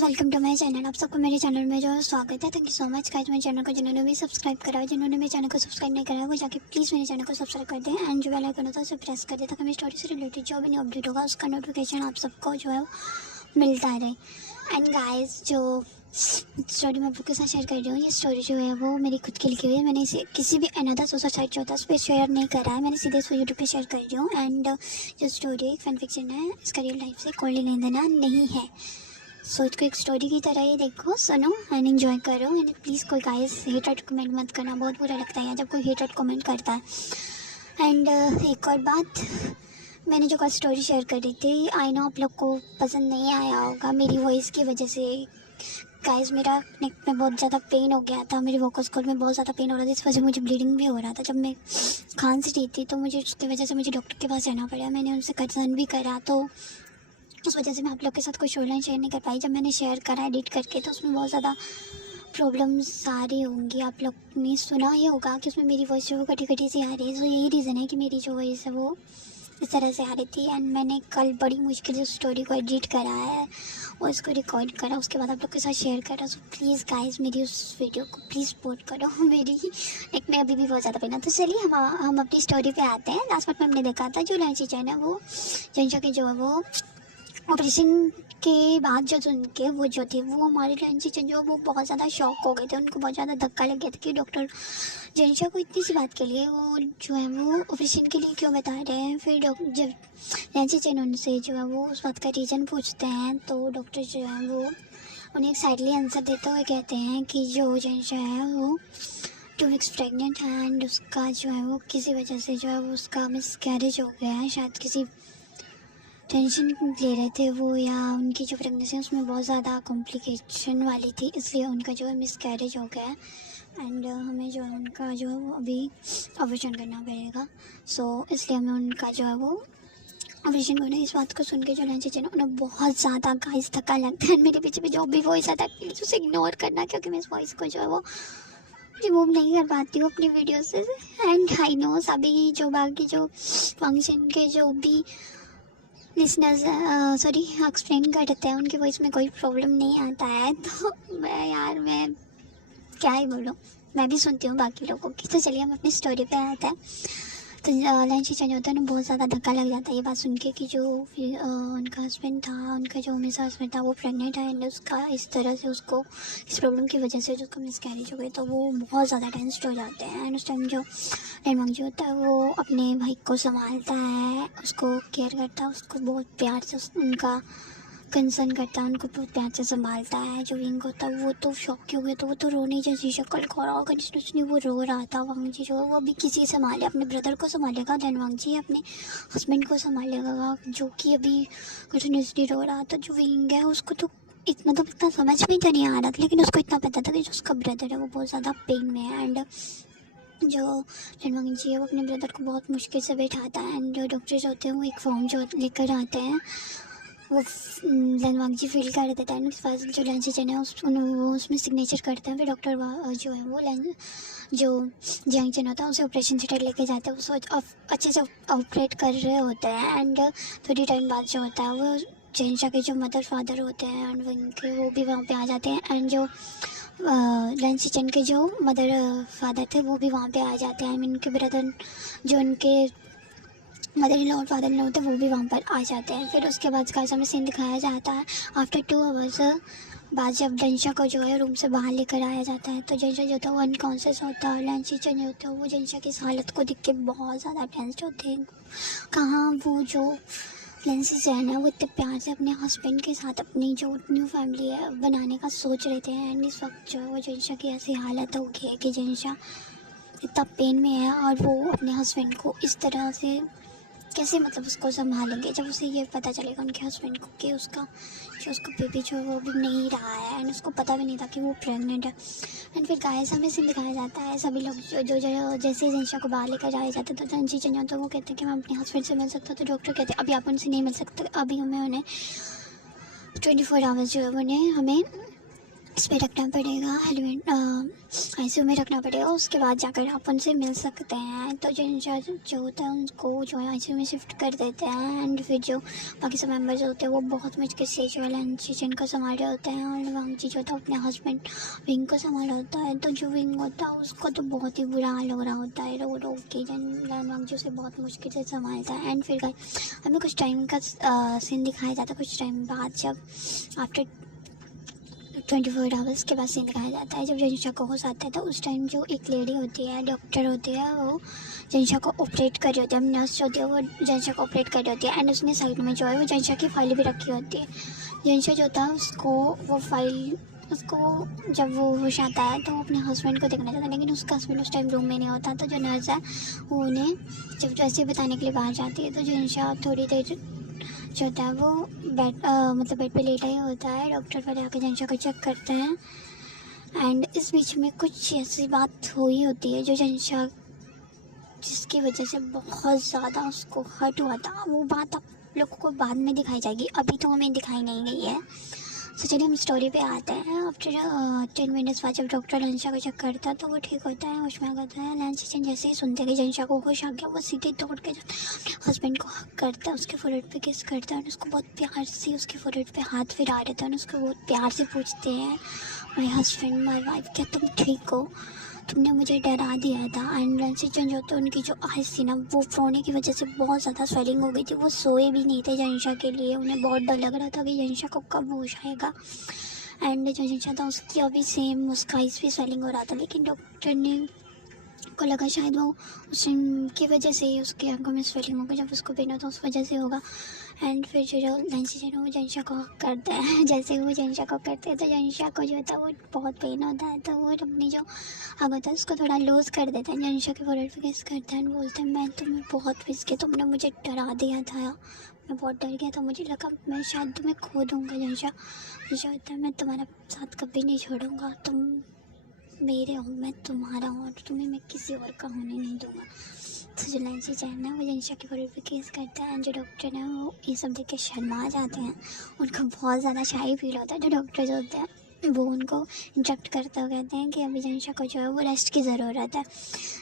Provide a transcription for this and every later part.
Guys, welcome to my channel. आप सबको मेरे चैनल में जो है स्वागत है। Thank you so much guys मेरे चैनल को जिन्होंने भी सब्सक्राइब करा है, जिन्होंने मेरे चैनल को सब्सक्राइब नहीं करा है वो जाके प्लीज़ मेरे चैनल को सब्सक्राइब कर दें एंड जो बेल आइकन होता है उसे प्रेस कर दें ताकि मेरी स्टोरी से रिलेटेड जो भी न्यू अपडेट होगा उसका नोटिफिकेशन आप सबको जो है मिलता रहे। एंड गाइस, जो स्टोरी मैं आपके साथ शेयर कर रही हूँ, ये स्टोरी जो है वो मेरी खुद की लिखी हुई है। मैंने इसे किसी भी अनदर सोशल साइट जो होता है उस पर शेयर नहीं करा है, मैंने सीधे इसको यूट्यूब पे शेयर कर रही हूँ। एंड जो स्टोरी एक फैन फिक्शन है, इसका रियल लाइफ से कोई लेना देना नहीं है। सो इसको एक स्टोरी की तरह ही देखो, सुनो एंड एंजॉय करो। एंड प्लीज़ कोई गाइस हेटेड कमेंट मत करना, बहुत बुरा लगता है जब कोई हेटेड कमेंट करता है। एंड एक और बात, मैंने जो कल स्टोरी शेयर करी थी, आई नो आप लोग को पसंद नहीं आया होगा मेरी वॉइस की वजह से। गाइस, मेरा नेक में बहुत ज़्यादा पेन हो गया था, मेरे वोकल कॉर्ड में बहुत ज़्यादा पेन हो रहा था, इस वजह से मुझे ब्लीडिंग भी हो रहा था। जब मैं खांसी रही थी तो मुझे उसकी वजह से मुझे डॉक्टर के पास जाना पड़ा। मैंने उनसे कंसर्न भी करा, तो उस वजह से मैं आप लोग के साथ कोई शो लाइन शेयर नहीं कर पाई। जब मैंने शेयर करा एडिट करके तो उसमें बहुत ज़्यादा प्रॉब्लम्स आ रही होंगी। आप लोग ने सुना ही होगा कि उसमें मेरी वॉइस जो वो कटी कटी सी आ रही है। तो यही रीज़न है कि मेरी जो वॉइस है वो इस तरह से आ रही थी। एंड मैंने कल बड़ी मुश्किल से स्टोरी को एडिट करा है और इसको रिकॉर्ड करा, उसके बाद आप लोग के साथ शेयर करा। सो प्लीज़ गाइस मेरी उस वीडियो को प्लीज़ सपोर्ट करो। मेरी एक में अभी भी बहुत ज़्यादा पेन है। तो चलिए हम अपनी स्टोरी पे आते हैं। लास्ट पार्ट में हमने देखा था जो लाइची चैन है वो जनशा के जो है वो ऑपरेशन के बाद जो सुन के वो जो थे वो हमारे लंची जो वो बहुत ज़्यादा शॉक हो गए थे। उनको बहुत ज़्यादा धक्का लग गया था कि डॉक्टर जेंशा को इतनी सी बात के लिए वो जो है वो ऑपरेशन के लिए क्यों बता रहे हैं। फिर डॉक्टर जब लंची चैन उनसे जो है वो उस बात का रीज़न पूछते हैं तो डॉक्टर जो है वो उन्हें एक साइडली आंसर देते हुए कहते हैं कि जो जेंशा है वो 2 वीक्स प्रेग्नेंट है एंड उसका जो है वो किसी वजह से जो है वो उसका मिसकैरेज हो गया है। शायद किसी टेंशन ले रहे थे वो, या उनकी जो प्रेगनेंसी है उसमें बहुत ज़्यादा कॉम्प्लिकेशन वाली थी, इसलिए उनका जो है मिसकैरेज हो गया है। एंड हमें जो है उनका जो है वो अभी ऑपरेशन करना पड़ेगा। सो इसलिए हमें उनका जो है वो ऑपरेशन करना। इस बात को सुन के जो लंच है ना उन्हें बहुत ज़्यादा गाइस धक्का लगता है। मेरे पीछे भी जो भी वॉइस आता है प्लीज़ उसे इग्नोर करना, क्योंकि मैं इस वॉइस को जो है वो रिमूव नहीं कर पाती हूँ अपनी वीडियो से। एंड आई नो सभी जो बाकी जो फंक्शन के जो भी लिसनर्स एक्सप्लेन करते हैं उनकी वॉइस में कोई प्रॉब्लम नहीं आता है। तो मैं क्या ही बोलूँ, मैं भी सुनती हूँ बाकी लोगों की। तो चलिए हम अपनी स्टोरी पे आते हैं। तो लंच चेंज होता है ना, बहुत ज़्यादा धक्का लग जाता है ये बात सुन के कि जो उनका हस्बैंड था, उनका जो मिस हस्बैंड था वो प्रेग्नेंट है एंड उसका इस तरह से उसको इस प्रॉब्लम की वजह से जो उसका मिसकैरेज हो गई। तो वो बहुत ज़्यादा टेंस्ड हो जाते हैं। एंड उस टाइम जो रेनवांग जी होता है वो अपने भाई को संभालता है, उसको केयर करता है, उसको बहुत प्यार से उनका कंसर्न करता है, उनको बहुत प्यार से संभालता है। जो विंग होता है वो तो शॉक हो गया, तो वो तो रोने जैसी शक्ल खड़ा होगा जिसने वो रो रहा था। वांग जी जो है वो अभी किसी संभाले, अपने ब्रदर को संभालेगा, देन वांग जी अपने हस्बैंड को संभालेगा जो कि अभी कंटिन्यूसली रो रहा था। जो विंग है उसको तो इतना समझ में तो नहीं आ रहा था, लेकिन उसको इतना पता था कि जो उसका ब्रदर है वो बहुत ज़्यादा पेन में है। एंड जो रेनवांग जी है वो अपने ब्रदर को बहुत मुश्किल से बैठाता है। एंड जो डॉक्टर्स होते हैं वो एक फॉर्म जो लेकर आते हैं, वो रेनवांग जी फिल कर देता है। उसके बाद जो लंच चैन है वो उसमें सिग्नेचर करते हैं। फिर डॉक्टर जो है वो जो जियांग चैन होता है उसे ऑपरेशन थिएटर लेके जाते हैं। उसको अच्छे से ऑपरेट कर रहे होते हैं। एंड थोड़ी टाइम बाद जो होता है वो जेंशा के जो मदर फादर होते हैं एंड वो भी वहाँ पे आ जाते हैं। एंड जो लंच चैन के जो मदर फादर थे वो भी वहाँ पे आ जाते हैं। उनके ब्रदर जो उनके मदर इन लॉ और फादर इन लॉ होते हैं वो भी वहाँ पर आ जाते हैं। फिर उसके बाद का हमें सीन दिखाया जाता है आफ्टर 2 आवर्स बाद, जब जेंशा को जो है रूम से बाहर लेकर आया जाता है। तो जेंशा जो था वो अनकॉन्शियस होता है। लंची चेंज होता है वो जेंशा की इस हालत को देख के बहुत ज़्यादा टेंस्ड होते हैं। कहाँ वो जो लंची चैन है वो इतने प्यार से अपने हस्बैंड के साथ अपनी जो न्यू फैमिली है बनाने का सोच रहे थे। एंड इस वक्त जो है वो जेंशा की ऐसी हालत हो गई है कि जेंशा इतना पेन में है और वो अपने हस्बैंड को इस तरह से कैसे मतलब उसको संभालेंगे जब उसे ये पता चलेगा उनके हस्बैंड को कि उसका बेबी जो है वो भी नहीं रहा है। एंड उसको पता भी नहीं था कि वो प्रेग्नेंट है। एंड फिर गाइस हमें सीन दिखाया जाता है, सभी लोग जो जैसे जेंशा को बाहर लेकर जाया जाता है तो जंशी चंजा तो वो कहते हैं कि मैं अपने हस्बैंड से मिल सकता। तो डॉक्टर कहते हैं अभी आप उनसे नहीं मिल सकते, अभी उन्हें 24 आवर्स जो है उन्हें हमें इस पे रखना पड़ेगा, हेलमेट आईसीयू में रखना पड़ेगा, उसके बाद जाकर आप उनसे मिल सकते हैं। तो जो होता है उनको जो है आईसीयू में शिफ्ट कर देते हैं। एंड फिर जो बाकी सब मेंबर्स होते हैं वो बहुत मुश्किल से जो है लैंसी को संभाल रहे होते हैं, और वांगजी जो था अपने हस्बैंड विंग को संभाला होता है। तो जो विंग होता है उसको तो बहुत ही बुरा हाल हो रहा होता है, रो रो के वांगजी उसे बहुत मुश्किल से संभालता है। एंड फिर हमें कुछ टाइम का सीन दिखाया जाता है, कुछ टाइम बाद जब आफ्टर 24 आवर्स के बाद सीन दिखाया जाता है, जब जनिशा को होश आता है। तो उस टाइम जो एक लेडी होती है, डॉक्टर होती है, वो जनिशा को ऑपरेट कर रही होती है, नर्स होती है वो जनिशा को ऑपरेट कर रही होती है। एंड उसने साइड में जो है वो जनिशा की फाइल भी रखी होती है। जनिशा जो था उसको वो फाइल उसको जब वो होश आता है तो वो अपने हस्बैंड को देखना चाहता है, लेकिन उसका हस्बैंड उस टाइम रूम में नहीं होता। तो जो नर्स है वो उन्हें जब जैसे बताने के लिए बाहर जाती है, तो जनिशा थोड़ी देर जो होता है वो बेड पे लेटा ही होता है। डॉक्टर वाले आके जनिशा को चेक करते हैं। एंड इस बीच में कुछ ऐसी बात हुई होती है जो जनिशा जिसकी वजह से बहुत ज़्यादा उसको हर्ट हुआ था। वो बात आप लोगों को बाद में दिखाई जाएगी, अभी तो हमें दिखाई नहीं गई है। तो चलिए हम स्टोरी पे आते हैं। आफ्टर 10 मिनट्स बाद जब डॉक्टर जनिशा को चेक करता है तो वो ठीक होता है, होश में आ जाता है। लैंसी जैसे ही सुनते कि जनिशा को होश आ गया, वो सीधे दौड़ के हस्बैंड को हक करता है, उसके फोरहेड पे किस करता है और उसको बहुत प्यार से उसके फोरहेड पे हाथ फिरा देता है और उसको बहुत प्यार से पूछते हैं, माय हस्बैंड, माय वाइफ, क्या तुम ठीक हो? तुमने मुझे डरा दिया था। एंड लैंसी चेंज होते उनकी जो आइज़ थी ना वो रोने की वजह से बहुत ज़्यादा स्वेलिंग हो गई थी। वो सोए भी नहीं थे जनिशा के लिए, उन्हें बहुत डर लग रहा था कि जनिशा को कब होश आएगा। एंड जो जनिशा था उसकी अभी सेम उसका आइज़ भी स्वेलिंग हो रहा था, लेकिन डॉक्टर ने को लगा शायद वो उस टाइम की वजह से उसके आंखों में स्वेलिंग होगा, जब उसको पेन होता उस वजह से होगा। एंड फिर जो लैंसी जो है वो जनिशा को हक करता है। जैसे वो जनिशा को करते हैं तो जनिशा को जो होता है वो बहुत पेन होता है, तो वो अपनी जो हक होता है उसको थोड़ा लूज कर देता है, जनिशा के फोरहेड पे किस करता है। बोलता है, मैं तुम्हें बहुत मिस किया, तुमने मुझे डरा दिया था, मैं बहुत डर गया था, मुझे लगा मैं शायद तुम्हें खो दूँगा। जनिशा मुझे होता है मैं तुम्हारा साथ कभी नहीं छोड़ूंगा, तुम मेरे हो, मैं तुम्हारा हूँ और तुम्हें मैं किसी और का होने नहीं दूँगा। तो जो लैंसी चैन है वो जनिशा के फोरहेड पे केस करता है। जो डॉक्टर है वो ये सब देख के शर्मा जाते हैं, उनको बहुत ज़्यादा शाई फील होता है। जो डॉक्टर जो होते हैं वो उनको इंस्ट्रक्ट करते हुए कहते हैं कि अभी जनिशा को जो है वो रेस्ट की ज़रूरत है।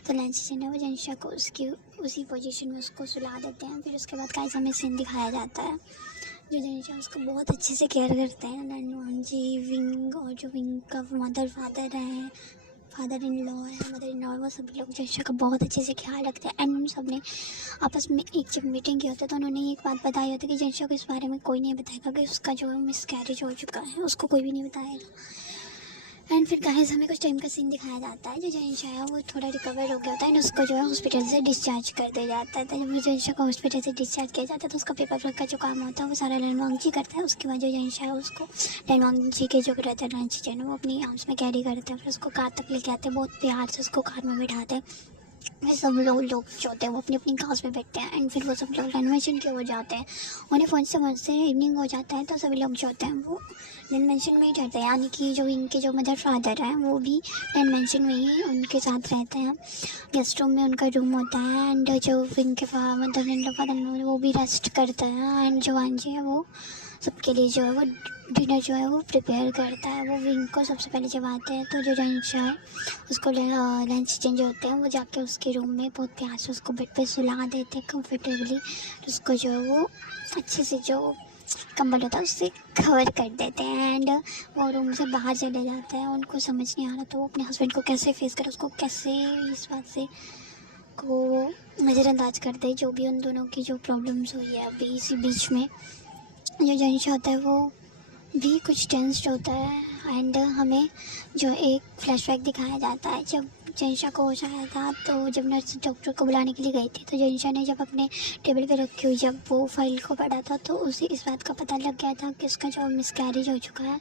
तो लैंसी चैन है वो जनिशा को उसकी उसी पोजीशन में उसको सुला देते हैं। फिर उसके बाद काइसा में सीन दिखाया जाता है, जो जनिशा उसको बहुत अच्छे से केयर करते हैं। वांगजी, विंग और जो विंग का फादर है, फादर इन लॉ है, मदर इन लॉ, वो सभी लोग जनिशा का बहुत अच्छे से ख्याल रखते हैं। एंड उन सब ने आपस में एक जब मीटिंग की होती है तो उन्होंने एक बात बताई होती है कि जनिशा को इस बारे में कोई नहीं बताएगा कि उसका जो है मिसकैरेज हो चुका है, उसको कोई भी नहीं बताएगा। एंड फिर गाइस हमें कुछ टाइम का सीन दिखाया जाता है, जो जनिशा है वो थोड़ा रिकवर हो गया होता है एंड उसको जो है हॉस्पिटल से डिस्चार्ज कर दिया जाता है। तो जब जनिशा को हॉस्पिटल से डिस्चार्ज किया जाता है तो उसका पेपर वर्क का जो काम होता है वो सारा वांगजी करता है। उसके बाद जो जनिशा है उसको वांगजी के जो ब्रदर लैंसी है वो अपनी आर्म्स में कैरी करते हैं, फिर उसको कार तक लेके आते हैं, बहुत प्यार से उसको कार में बिठाते हैं। फिर सब लोग जो होते हैं वो अपनी अपनी कार्स में बैठते हैं एंड फिर वो सब लोग रेनोवेशन की ओर जाते हैं। उन्हें फोन से इवनिंग हो जाता है तो सभी लोग जो होते हैं वो रेनोवेशन में ही रहते हैं, यानी कि जो इनके जो मदर फादर हैं वो भी रेनोवेशन में ही उनके साथ रहते हैं। गेस्ट रूम में उनका रूम होता है एंड जो इनके मदर इन फादर वो भी रेस्ट करते हैं। एंड जो वांजी है वो सबके लिए जो है वो डिनर जो है वो प्रिपेयर करता है। वो विंग को सबसे पहले जब आते हैं तो जो जनिशा है उसको लंच चेंज होते हैं, वो जाके उसके रूम में बहुत प्यार से उसको बेड पे सुला देते हैं कंफर्टेबली। उसको जो है वो अच्छे से जो कंबल होता है उससे कवर कर देते हैं एंड वो रूम से बाहर चले जाते हैं। उनको समझ नहीं आ रहा तो वो अपने हस्बैंड को कैसे फेस करे, उसको कैसे इस बात से को नज़रअंदाज करते हैं, जो भी उन दोनों की जो प्रॉब्लम्स हुई है अभी इसी बीच में। जो जनिशा होता है वो भी कुछ टेंस्ड होता है एंड हमें जो एक फ्लैशबैक दिखाया जाता है जब जनिशा को होश आया था। तो जब नर्स डॉक्टर को बुलाने के लिए गई थी तो जनिशा ने जब अपने टेबल पे रखी हुई जब वो फाइल को पढ़ा था तो उसे इस बात का पता लग गया था कि उसका जो मिसकैरेज हो चुका है।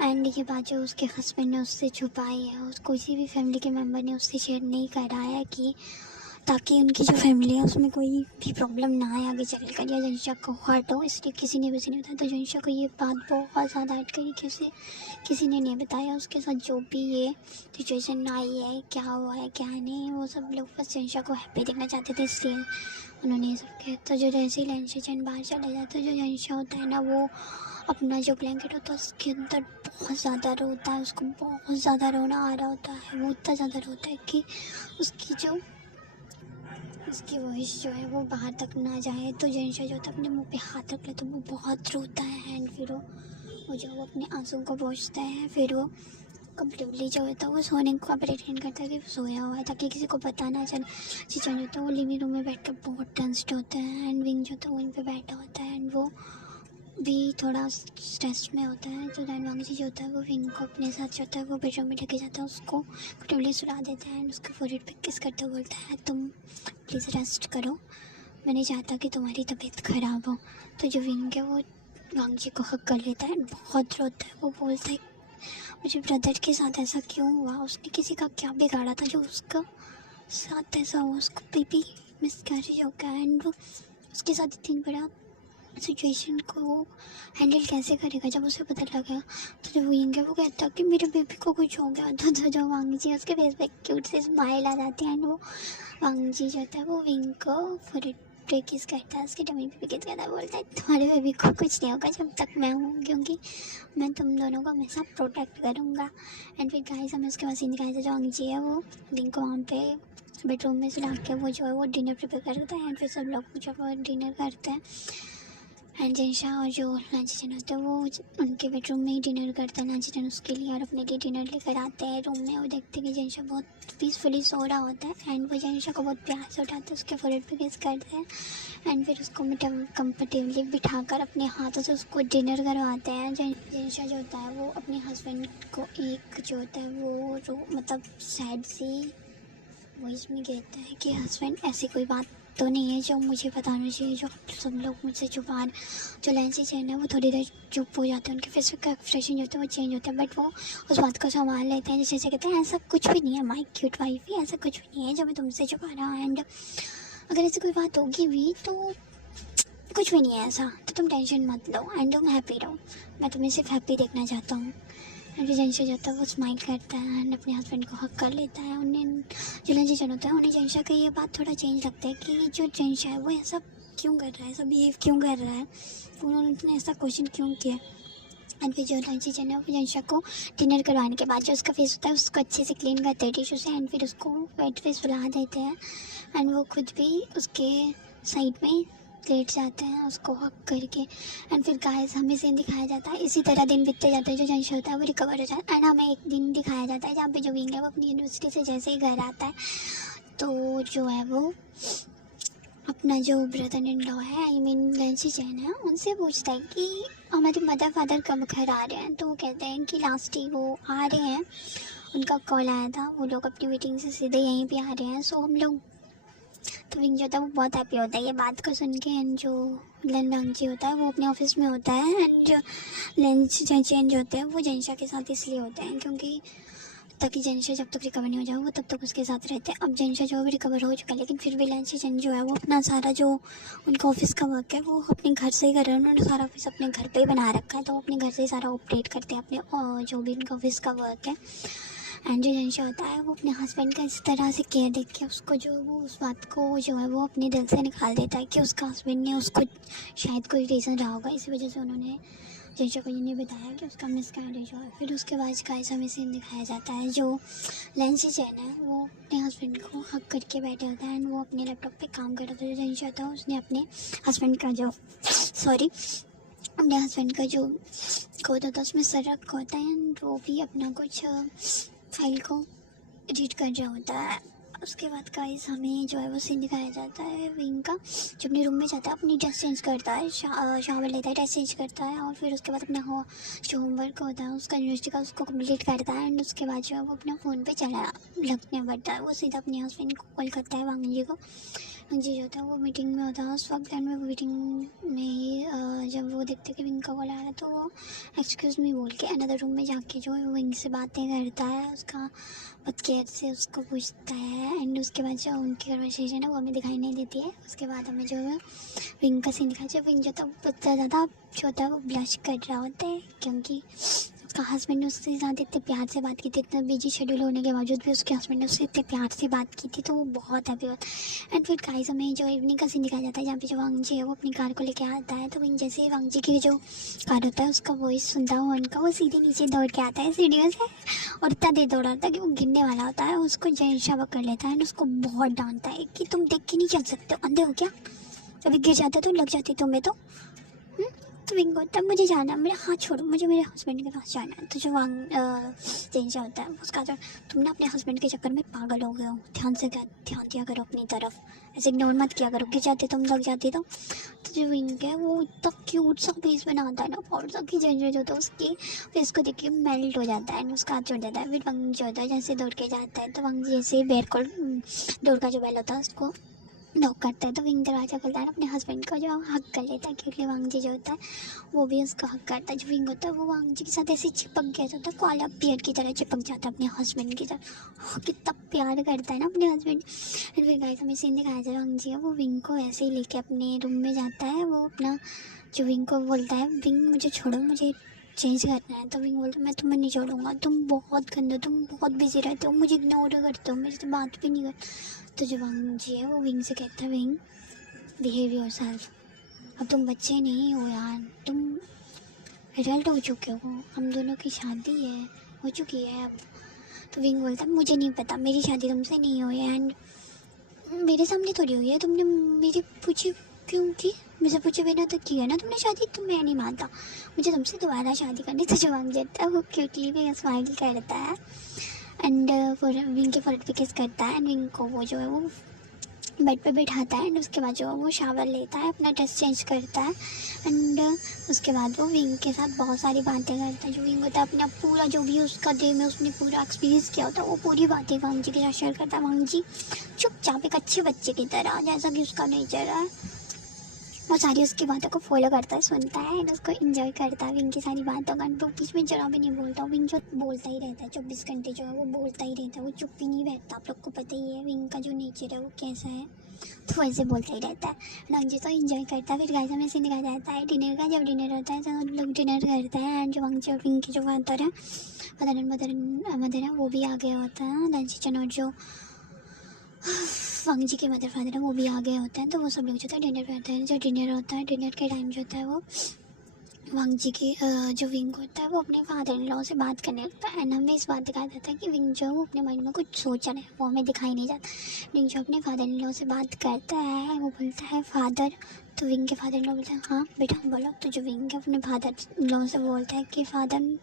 एंड ये बात जो उसके हस्बैंड ने उससे छुपाई है, किसी भी फैमिली के मेम्बर ने उससे शेयर नहीं करा है कि ताकि उनकी जो फैमिली है उसमें कोई भी प्रॉब्लम ना आए आगे चल कर, या जंशा को हर्ट हो, इसलिए किसी ने भी उसे नहीं बताया। तो जंशा को ये बात बहुत ज़्यादा हर्ट करी कि उसे किसी ने नहीं बताया। उसके साथ जो भी ये सिचुएशन आई है, क्या हुआ है क्या नहीं, वो सब लोग बस जंशा को हैप्पी देखना चाहते थे, इसलिए उन्होंने ये सब किया। तो जो जैसे ही लेंशा चैन बाहर चले जाते, जो जंशा होता है ना, वो अपना जो ब्लैंकेट होता है उसके अंदर बहुत ज़्यादा रोता है। उसको बहुत ज़्यादा रोना आ रहा होता है, वो इतना ज़्यादा रोता है कि उसकी वॉइस जो है वो बाहर तक ना जाए। तो जंशा जो होता है अपने मुंह पे हाथ रख ले, तो वो बहुत रोता है। एंड फिर वो अपने आंसू को पोंछता है। फिर वो कम्प्लीटली जो होता है वो सोने को प्रिटेंड करता है कि वो सोया हुआ है, ताकि किसी को पता ना चले। चिचन जो होता है वो लिविंग रूम में बैठ कर बहुत टेंस्ड होता है। एंड विंग जो होता है वो वहीं पे बैठा होता है, एंड वो भी थोड़ा स्ट्रेस में होता है। तो दैन वांगजी जो होता है वो विंग को अपने साथ जो होता है वो बेडरूम में लेके जाता है, उसको कटोली सुला देता है। एंड उसके फोrehead पे किस करते हुए बोलता है, तुम प्लीज़ रेस्ट करो, मैं नहीं चाहता कि तुम्हारी तबीयत ख़राब हो। तो जो विंग है वो वांगजी को हक कर लेता है, बहुत रोता है। वो बोलता है, मुझे ब्रदर के साथ ऐसा क्यों हुआ, उसने किसी का क्या बिगाड़ा था जो उसका साथ ऐसा हुआ, उसको बेबी मिसकैरेज हो गया। एंड वो उसके साथ इतनी बड़ा सिचुएशन को वो हैंडल कैसे करेगा जब उसे पता लगा। तो जब विंग है वो कहता कि मेरे बेबी को कुछ हो गया। तो जो वांगजी उसके फेस पे क्यूट से स्माइल आ जाती है। एंड वो वांगजी जो होता है वो विंग को फोrehead पे किस करता है, उसके डमी पे किस करता है, बोलता है तुम्हारे बेबी को कुछ नहीं होगा जब तक मैं हूँ, क्योंकि मैं तुम दोनों को हमेशा प्रोटेक्ट करूँगा। एंड फिर गाइस हमें उसके बाद सीन दिखाया था, जो वांगजी है वो विंग को वहाँ पे बेडरूम में सुला के वो जो है वो डिनर प्रिपेयर करता है। एंड फिर सब लोग जो है डिनर करते हैं। एंड जंशा और जो लांचीचन होते हैं वो उनके बेडरूम में ही डिनर करता है। लांचीचन उसके लिए और अपने लिए डिनर लेकर आते हैं रूम में। वो देखते हैं कि जंशा बहुत पीसफुली सो रहा होता है। एंड वो जंशा को बहुत प्यार से उठाते हैं, उसके फोrehead पे किस करते हैं। एंड फिर उसको कंफर्टेबली बिठाकर अपने हाथों से उसको डिनर करवाते हैं। जंशा जो होता है वो अपने हस्बैंड को एक जो होता है वो मतलब सैड सी वॉइस में कहता है कि हस्बैंड ऐसी कोई बात तो नहीं है जो मुझे बताना चाहिए, जो सब लोग मुझसे छुपा रहे। जो लांचीचन है वो थोड़ी देर चुप हो जाते हैं, उनके फेस का एक्सप्रेशन जो होता है वो चेंज होता है, बट वो उस बात को संभाल लेते हैं। जैसे कहते हैं ऐसा कुछ भी नहीं है माय क्यूट वाइफ, ऐसा कुछ भी नहीं है जो मैं तुमसे छुपा रहा हूँ। एंड अगर ऐसी कोई बात होगी भी तो कुछ भी नहीं है ऐसा, तो तुम टेंशन मत लो एंड तुम हैप्पी रहो, मैं तुम्हें सिर्फ हैप्पी देखना चाहता हूँ। एंड फिर जंशा जाता है वो स्माइल करता है एंड अपने हस्बैंड को हक कर लेता है। उन्हें जो लांचीचन होता है उन्हें जंशा का ये बात थोड़ा चेंज लगता है कि जो जंशा है वो ऐसा क्यों कर रहा है, ऐसा बिहेव क्यों कर रहा है, उन्होंने ऐसा क्वेश्चन क्यों किया। एंड फिर जो लांचीचन है वो जंशा को डिनर करवाने के बाद जो उसका फेस होता है उसको अच्छे से क्लीन करते हैं टिश्यू से। एंड फिर उसको बेड पे सुला देते हैं। एंड वो खुद भी उसके साइड में लेट जाते हैं उसको हक करके। एंड फिर गाइस हमें सीन दिखाया जाता है, इसी तरह दिन बीतते जाते हैं। जो जंशा होता है वो रिकवर हो जाता है। एंड हमें एक दिन दिखाया जाता है जहाँ पे जो विंग है वो अपनी यूनिवर्सिटी से जैसे ही घर आता है तो जो है वो अपना जो ब्रदर इन लॉ है, आई मीन लांचीचन है, उनसे पूछता है कि हमारे मदर फादर कब घर आ रहे हैं। तो वो कहते हैं कि लास्ट ही वो आ रहे हैं, उनका कॉल आया था, वो लोग अपनी मीटिंग से सीधे यहीं पे आ रहे हैं, सो हम लोग। तो विंग जो होता है वो बहुत हैप्पी होता है ये बात को सुन के। एंड जो लन वांगजी होता है वो अपने ऑफिस में होता है। एंड जो लांचीचन जो होते हैं वो जंशा के साथ इसलिए होते हैं क्योंकि ताकि जंशा जब तक रिकवर नहीं हो जाए वो तब तक उसके साथ रहते हैं। अब जंशा जो भी रिकवर हो चुका है, लेकिन फिर भी लांचीचन जो है वो अपना सारा जो उनका ऑफिस का वर्क है वो अपने घर से ही कर रहे हैं। उन्होंने सारा ऑफिस अपने घर पे ही बना रखा है, तो वो अपने घर से ही सारा ऑपरेट करते हैं अपने जो भी उनका ऑफिस का वर्क है। एंड जो जंशा होता है वो अपने हस्बैंड का इस तरह से केयर देख के उसको जो वो उस बात को जो है वो अपने दिल से निकाल देता है कि उसका हस्बैंड ने उसको शायद कोई रीज़न रहा होगा, इसी वजह से उन्होंने जंशा को ये नहीं बताया कि उसका मिसकैरेज हुआ। फिर उसके बाद गाइस हमें सीन दिखाया जाता है, जो लांचीचन है वो अपने हस्बैंड को हक करके बैठे होता है एंड वो अपने लैपटॉप पे काम कर रहा था। जो जंशा था उसने अपने हस्बैंड का जो अपने हस्बैंड का जो कोड होता है उसमें सर रखा होता है एंड वो भी अपना कुछ फाइल को एडिट कर रहा होता है। उसके बाद गाइस हमें जो है वो सीन दिखाया जाता है विंग का, जो अपने रूम में जाता है, अपनी ड्रेस चेंज करता है, शावर लेता है, ड्रेस चेंज करता है और फिर उसके बाद अपना जो होमवर्क होता है उसका यूनिवर्सिटी का उसको कंप्लीट करता है। एंड उसके बाद जो है वो अपना फ़ोन पे चला लगने पड़ता है। वो सीधा अपने हस्बैंड को कॉल करता है वांगजी को। वांगजी जो होता है वो मीटिंग में होता है उस वक्त। एंड वो मीटिंग में ही जब वो देखते कि विंग का कॉल आ रहा है तो वो एक्सक्यूज़ मी बोल के अनदर रूम में जाके जो है विंग से बातें करता है, उसका बहुत केयर से उसको पूछता है है एंड उसके बाद जो उनकी कन्वर्सेशन है वो हमें दिखाई नहीं देती है। उसके बाद हमें जो है विंग का सीन दिखाया, जो विंग जो था बहुत ज़्यादा जो होता है वो ब्लश कर रहा होता है, क्योंकि उसका हस्बैंड ने उससे ज़्यादा इतने प्यार से बात की थी, इतना बिजी शेड्यूल होने के बावजूद भी उसके हस्बैंड ने उससे इतने प्यार से बात की थी, तो वो बहुत हैप्पी होता है। एंड फिर गाइस हमें जो इवनिंग का सीन दिखाया जाता है जहाँ पे जो वांग जी है वो अपनी कार को लेके आता है। तो विंग जैसे ही वांग जी की जो कार होता है उसका वॉइस सुनता है उनका, वो सीधे नीचे दौड़ के आता है सीढ़ियों से और इतना देर दौड़ा था कि वो गिरने वाला होता है। उसको जयशा पकड़ लेता है एंड उसको बहुत डांटता है कि तुम देख के नहीं चल सकते हो, अंधे हो क्या, कभी गिर जाते तो लग जाती तुम्हें तो। तो विंग होता है मुझे जाना, मेरा हाथ छोड़ो, मुझे मेरे हस्बैंड के पास जाना है। तो जो वांग जयशा होता है उसका जो तुम ना अपने हस्बैंड के चक्कर में पागल हो गए हो, ध्यान दिया करो अपनी तरफ, ऐसे इग्नोर मत किया करो, गिर जाते तुम लग जाती तो। जो विंग है वो इतना क्यूट सा फेस बनाता है ना, और सा की जनरेट जो होता है उसकी फेस को देख के मेल्ट हो जाता है, उसका हाथ छोड़ देता है। फिर वंग जो होता है जैसे दौड़ के जाता है तो वंग जैसे बेर को डोर का जो बेल होता है उसको नॉक करता है, तो विंग दरवाजा खोलता है अपने हस्बैंड को जो हक कर लेता है, क्योंकि वांग जी जो होता है वो भी उसको हक करता है। जो विंग होता है वो वांग जी के साथ ऐसे चिपक गया जाता है, कोआला बियर की तरह चिपक जाता है अपने हस्बैंड की तरह, कितना प्यार करता है ना अपने हस्बैंड। फिर गाइस हमें सीन दिखाया जाए वांग जी है वो विंग को ऐसे ही लेके अपने रूम में जाता है, वो अपना जो विंग को बोलता है विंग मुझे छोड़ो, मुझे चेंज करना है। तो विंग बोलता है मैं तुम्हें नहीं छोड़ूंगा, तुम बहुत गंदे, तुम बहुत बिजी रहते हो, मुझे इग्नोर करते हो, मेरे से बात भी नहीं कर। तो जो वांग जी है वो विंग से कहता है विंग बिहेव योरसेल्फ, अब तुम बच्चे नहीं हो यार, तुम एडल्ट हो चुके हो, हम दोनों की शादी है, हो चुकी है अब। तो विंग बोलता है मुझे नहीं पता, मेरी शादी तुमसे नहीं हुई है एंड मेरे सामने थोड़ी हुई है, तुमने मेरी पूछी क्यों की, मुझे पूछे बिना तो की है ना तुमने शादी, तो मैं नहीं मानता, मुझे तुमसे दोबारा शादी करनी। तो जो वांग जाता है वो क्यूटली भी स्माइल करता है एंड विंग के फोrehead पे किस करता है एंड विंग को वो जो है वो बेड पे बिठाता है एंड उसके बाद जो वो शावर लेता है, अपना ड्रेस चेंज करता है एंड उसके बाद वो विंग के साथ बहुत सारी बातें करता है। जो विंग होता है अपना पूरा जो भी उसका डे में उसने पूरा एक्सपीरियंस किया होता है वो पूरी बातें वांग जी के साथ शेयर करता है। वांग जी चुपचाप एक अच्छे बच्चे की तरह, जैसा कि उसका नेचर है, वो सारी उसकी बातों को फॉलो करता है, सुनता है एंड उसको एंजॉय करता है विंग की सारी बातों का। वो बीच में जरा भी नहीं बोलता, विंग जो बोलता ही रहता है 24 घंटे जो है वो बोलता ही रहता है, वो चुप ही नहीं बैठता। आप लोग को पता ही है विंग का जो नेचर है वो कैसा है, तो वैसे बोलता ही रहता है। वांग जी तो एंजॉय करता है। फिर गाइस हमें सीन दिखाया जाता है डिनर का, जब डिनर होता है तो लोग डिनर करते हैं एंड जो वांग जी और विंग की जो फादर है मदर है वो भी आ गए होता है लंच किचन, और जो वांग जी के मदर फादर है वो भी आ गए होते हैं। तो वो सब लोग जो है डिनर करते हैं। जो डिनर होता है, डिनर के टाइम जो होता है वो वांग जी की जो विंग होता है वो अपने फादर इन लॉ से बात करने लगता है एंड हमें इस बात दिखाया जाता है कि विंग जो है वो अपने माइंड में कुछ सोच रहा है, वो हमें दिखाई नहीं जाता। विंग जो अपने फादर इन लॉ से बात करता है वो बोलता है फादर, तो विंग के फादर इन लॉ बोलते हैं हाँ बेटा बोलो। तो जो विंग है अपने फादर इन लॉ से बोलता है कि फादर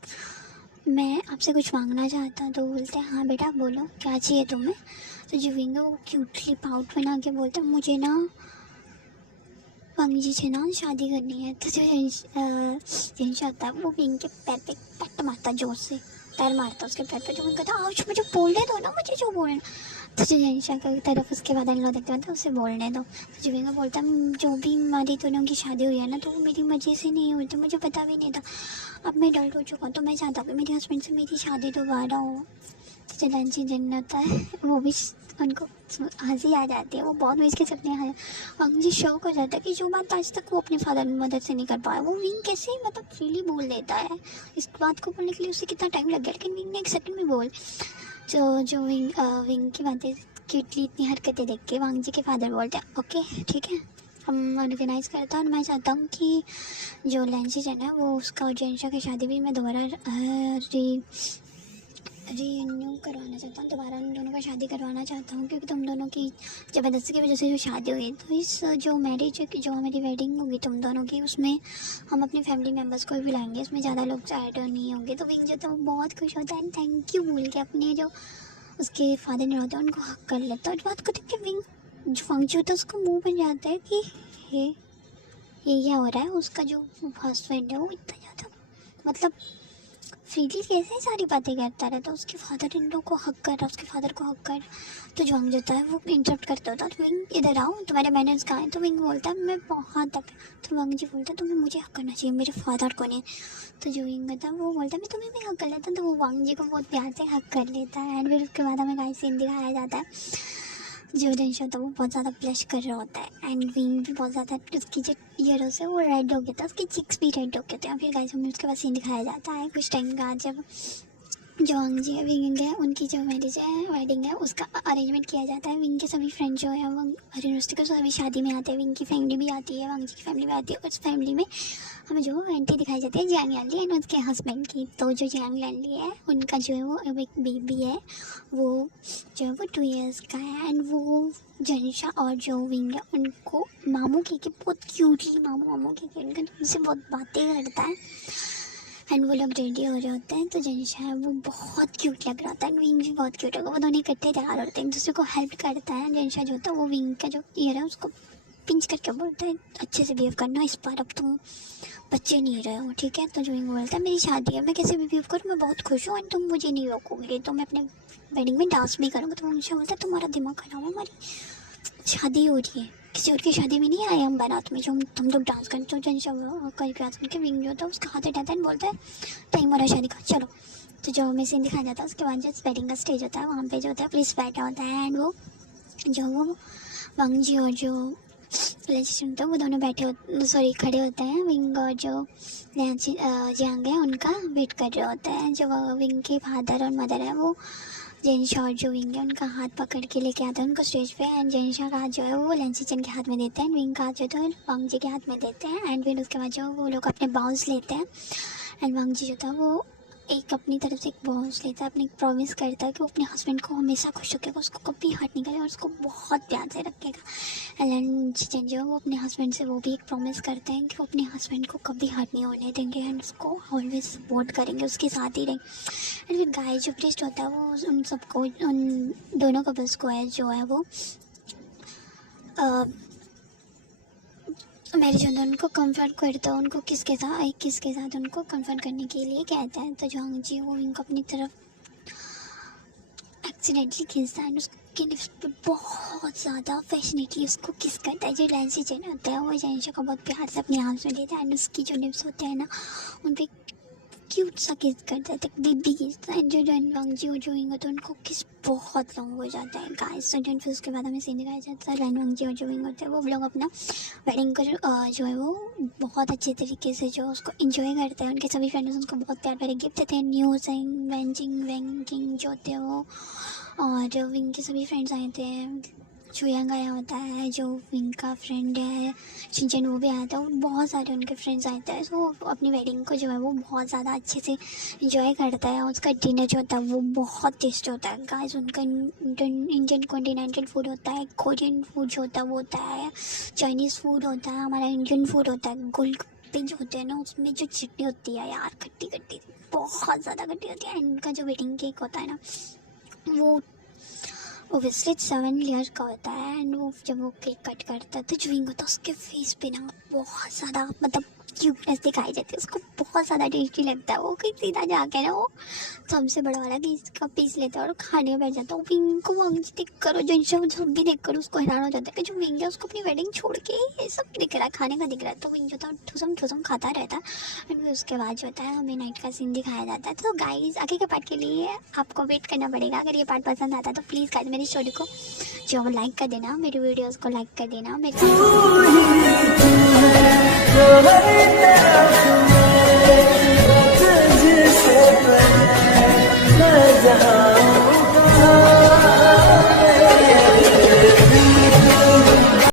मैं आपसे कुछ मांगना चाहता हूँ। तो बोलते हैं हाँ बेटा बोलो क्या चाहिए तुम्हें। तो जो विंग है वो क्यूटली पाउट बना के बोलता है मुझे ना वांग जी से ना शादी करनी है। तो जो जेंशा होता है वो विंग के पैर पे पट मारता, जोर से पैर मारता उसके पैर पे। जो विंग कहता है आज मुझे बोलने दो ना, मुझे जो बोलना। तो जो जेंशा की तरफ उसके बाद इन लोग देखते हैं उसे बोलने दो। तो जो विंग बोलता है जो भी हमारी दोनों की शादी हुई है ना तो वो मेरी मर्जी से नहीं हुई थी, मुझे पता भी नहीं था, अब मैं एडल्ट हो चुका हूँ तो मैं चाहता हूँ कि मेरे हस्बैंड से मेरी शादी दोबारा हो। तो जो लंच जन होता है वो भी उनको हंसी आ जाती है, वो बहुत मिस के सकते हैं। वांग जी शौक हो जाता है कि जो बात आज तक वो अपने फादर मदर से नहीं कर पाया वो विंग कैसे मतलब फ्रीली बोल देता है। इस बात को बोलने के लिए उसे कितना टाइम लग गया, लेकिन विंग ने एक सेकंड में बोल। जो विंग की बातें क्यूटली इतनी हरकतें देख के वांग जी के फादर बोलते हैं ओके ठीक है हम ऑर्गेनाइज़ करता हूँ और मैं चाहता हूँ कि जो लंच है ना वो उसका और जेंशा की शादी भी मैं दोबारा रीन्यू करवाना चाहता हूँ, दोबारा उन दोनों का शादी करवाना चाहता हूँ, क्योंकि तुम दोनों की ज़बरदस्ती की वजह से जो शादी हुई तो इस जो मैरिज जो हमारी वेडिंग होगी तुम दोनों की उसमें हम अपने फैमिली मेम्बर्स को भी बुलाएंगे, उसमें ज़्यादा लोग ऐड नहीं होंगे। तो विंग जो था वो बहुत खुश होता है, थैंक यू बोल के अपने जो उसके फादर ने होते हैं उनको हक कर लेता है। और बात को देख के विंग जो वांग जी होता है उसको मुँह बन जाता है कि ये क्या हो रहा है। उसका जो हस्बैंड है वो इतना ज़्यादा मतलब फ्रीली कैसे सारी बातें करता रहता है, उसके फादर इन लोग को हक कर रहा, उसके फादर को हक कर। तो जो वांग जाता है वो इंटरप्ट करता होता है तो विंग इधर आओ तुम्हारे मैनर्स कहाँ हैं। तो विंग बोलता है मैं बहुत तक। तो वांग जी बोलता है तुम्हें मुझे हक करना चाहिए, मेरे फादर को नहीं। तो जो विंग होता है वो बोलता है मैं तुम्हें भी हक कर लेता हूँ। तो वो वांग जी को बहुत प्यार से हक कर लेता है एंड फिर उसके बाद हमें गाइस सीन दिखाया जाता है जो जंशा होता है वो बहुत ज़्यादा ब्लश कर रहा होता है एंड विंग भी बहुत ज़्यादा उसकी जो ईयरों से वो रेड हो गया था, उसकी चिक्स भी रेड हो गए थे। और फिर गाइस हमें उसके बाद सीन दिखाया जाता है कुछ टाइम बाद जब जो वांग जी है विंग है उनकी जो मैरिज है वेडिंग है उसका अरेंजमेंट किया जाता है। विंग के सभी फ्रेंड्स जो है वो यूनिवर्सिटी के सभी शादी में आते हैं। विंग की फैमिली भी आती है, वांग जी की फैमिली भी आती है। उस फैमिली में हमें जो एंटी दिखाई जाती है जियांग लैनली एंड उसके हस्बैंड की। तो जो जियांग लैनली है उनका जो है वो एक बेबी है, वो जो है वो 2 इयर्स का है एंड वो जनिशा और जो विंग है उनको मामू के बहुत क्यूटली मामू के उनके उनसे बहुत बातें करता है एंड वो लोग रेडी हो रहे होते हैं। तो जनिशा है वो बहुत क्यूट लग रहा होता है, विंग भी बहुत क्यूट होगा। वो दोनों इकट्ठे तैयार होते हैं, एक दूसरे को हेल्प करता है। जनिशा जो होता है वो विंग का जो ईयर है उसको पिंच करके बोलता है अच्छे से बिहेव करना, इस बार अब तुम बच्चे नहीं रहे हो, ठीक है। तो जो विंग बोलता है मेरी शादी है, मैं कैसे भी बिहेव करूँ, मैं बहुत खुश हूँ एंड तुम मुझे नहीं रोकोगे, तो मैं अपने वेडिंग में डांस भी करूँगा। तो जनिशा बोलता है तुम्हारा दिमाग खराब है, हमारी शादी हो रही है, किसी और की शादी में नहीं आए हम बारात में जो हम लोग डांस करें। तो जनिशा कहीं डांस करके विंग जो होता है उसका हाथ हटाता है एंड बोलता है टाइम हो रहा है शादी का, चलो। तो जो हमें सीन दिखाया जाता है उसके बाद जो वेडिंग का स्टेज होता है वहाँ पे जो होता है पुलिस बैठा होता है एंड वो जो वो वांग जी और जो लेजिस्ट्रेशन होता है वो दोनों खड़े होते हैं। विंग और जो जियांग है उनका वेट कर रहे होते हैं। जो विंग के फादर और मदर है वो जनिशा और जो विंग है उनका हाथ पकड़ के लेके आते हैं उनको स्टेज पे एंड जनिशा का हाथ जो है वो लेंसीचन के हाथ में देते हैं एंड विंग का हाथ जो है वांग जी के हाथ में देते हैं एंड फिर उसके बाद जो वो लोग अपने बाउंस लेते हैं एंड वांग जी जो था वो एक अपनी तरफ से एक बाउंस लेता है, अपने प्रॉमिस करता है कि वो अपने हस्बैंड को हमेशा खुश रखेगा, उसको कभी हर्ट नहीं करेगा और उसको बहुत प्यार से रखेगा। एंड जो है वो अपने हस्बैंड से वो भी एक प्रॉमिस करते हैं कि वो अपने हस्बैंड को कभी हर्ट नहीं होने देंगे एंड उसको ऑलवेज सपोर्ट करेंगे, उसके साथ ही रहेंगे। एंड फिर गाय जो प्रीस्ट होता है वो उन सबको उन दोनों कपल्स को है जो है वो मैरिज होता है उनको कंफर्ट करता है, उनको किसके साथ उनको कंफर्ट करने के लिए कहता है। तो जो जी वो इनको अपनी तरफ एक्सीडेंटली खींचता है, उसके लिप्स पे बहुत ज़्यादा फैशनेटली उसको किस करता है। जो लेंसी चेन होता है वो जेनिशा को बहुत प्यार से अपने हाथ में लेता है एंड उसकी जो लिप्स होते हैं ना उन पर क्यूट सा किस करता है, बेबी किस। एंड जो वांग जी और जो विंग होता है उनको किस बहुत लॉन्ग हो जाता है गाइस। तो फिर उसके बाद हमें सीन दिखाया जाता है वांग जी और जो विंग होते हैं वो लोग अपना वेडिंग को जो है वो बहुत अच्छे तरीके से जो उसको इंजॉय करते हैं। उनके सभी फ्रेंड्स उनको बहुत प्यार प्यारे गिफ्ट देते हैं, न्यू सिंग वेंकिंग जो होते हैं वो, और जो विंग के सभी फ्रेंड्स आए थे। चुयांग आया होता है, जो विंग का फ्रेंड है शिनचैन वो भी आया था, बहुत सारे उनके फ्रेंड्स आए थे। सो अपनी वेडिंग को जो है वो बहुत ज़्यादा अच्छे से इंजॉय करता है। उसका डिनर जो होता है वो बहुत टेस्ट होता है गाइस। उनका इंडियन कॉन्टिनेंटल फूड होता है, कोरियन फूड जो होता है वो होता है, चाइनीज़ फूड होता है, हमारा इंडियन फूड होता है। गोलगप्पे जो होते हैं ना उसमें जो चटनी होती है यार खट्टी खट्टी बहुत ज़्यादा खट्टी होती है। एंड उनका जो वेडिंग केक होता है ना वो ओबियसली 7 लेयर का होता है एंड वो जब वो केक कट करता है तो जो विंग होता है उसके फेस पे ना बहुत ज़्यादा मतलब क्यूटनेस दिखाई देती है, उसको बहुत ज़्यादा टेस्टी लगता है। वो कहीं सीधा जाके ना वो सबसे बड़ा वाला केक का पीस लेता है और खाने बैठ जाता है। वो विंग को वांग जी देख कर और जो सब भी देख कर उसको हैरान हो जाता है कि जो विंग है उसको अपनी वेडिंग छोड़ के ये सब दिख रहा है, खाने का दिख रहा है। तो विंग जो था ठुसम खाता रहता है एंड फिर उसके बाद जो होता है हमें नाइट का सीन दिखाया जाता है। तो गाइस आगे के पार्ट के लिए आपको वेट करना पड़ेगा। अगर ये पार्ट पसंद आता है तो प्लीज़ गाइस मेरी स्टोरी को जो है लाइक कर देना, मेरी वीडियोज़ को लाइक कर देना, मेरे